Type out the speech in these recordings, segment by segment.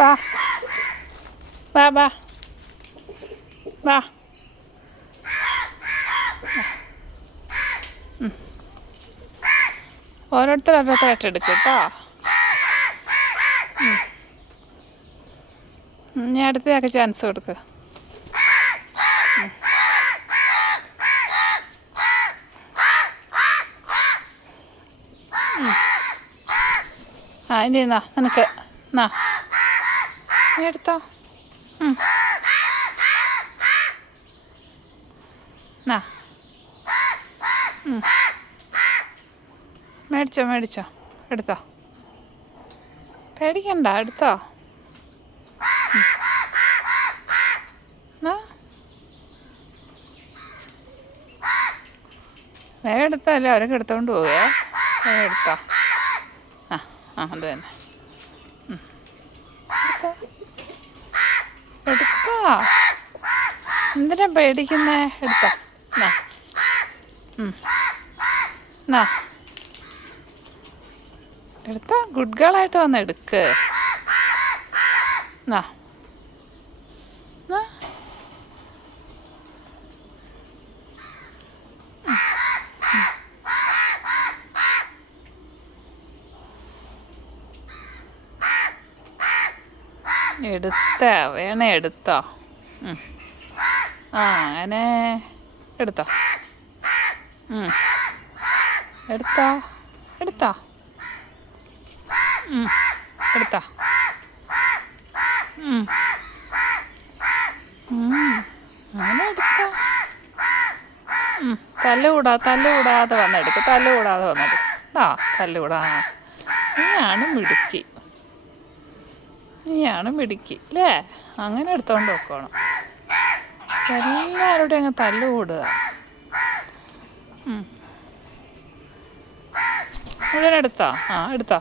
വാ വാ വാ വാ. ഓരോരുത്തരായിട്ട് എടുക്കും കേട്ടോ. ഞാൻ അടുത്തയാൾക്ക് ചാൻസ് കൊടുക്കുക. ആ ഇനി എന്നാ നിനക്ക് എന്നാ നീ എടുത്തോ. എന്നാ മേടിച്ചോ എടുത്തോ. പേടിക്കണ്ട, എടുത്തോ. വേഗം എടുത്തല്ലേ അവരൊക്കെ എടുത്തോണ്ട് പോവേ. വേഗം എടുത്തോ. അത് തന്നെ. എടുത്തോ. എന്തിനാ പേടിക്കുന്നേ? എടുത്തോ. എടുത്തോ. ഗുഡ് ഗേളായിട്ട് വന്ന് എടുക്ക്. വേണേ എടുത്തോ. അങ്ങനെ എടുത്തോ. എടുത്തോ. എടുത്തോ. എടുത്തോ. അങ്ങനെ എടുത്തോ. തല്ലുകൂടാതെ വന്നെടുക്കും. തല്ലുകൂടാ. നീയാണ് മിടുക്കി അല്ലേ? അങ്ങനെ എടുത്തോണ്ട് വെക്കണം. എല്ലാവരുടെയും അങ്ങ് തല്ലുകൂടുക. മുഴുവൻ എടുത്തോ. എടുത്തോ.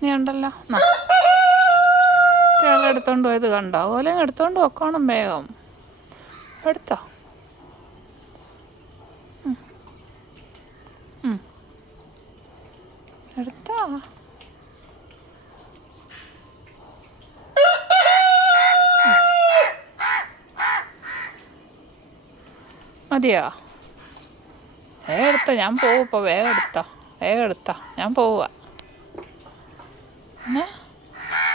നീ ഉണ്ടല്ലോ. എടുത്തോണ്ട് പോയത് കണ്ടോ? അതുപോലെ എടുത്തോണ്ട് വെക്കണം വേഗം. എടുത്തോ. എടുത്തോ. മതിയോ? വേഗം എടുത്തോ. ഞാൻ പോവും ഇപ്പോൾ. വേഗം എടുത്തോ. ഞാൻ പോവുക.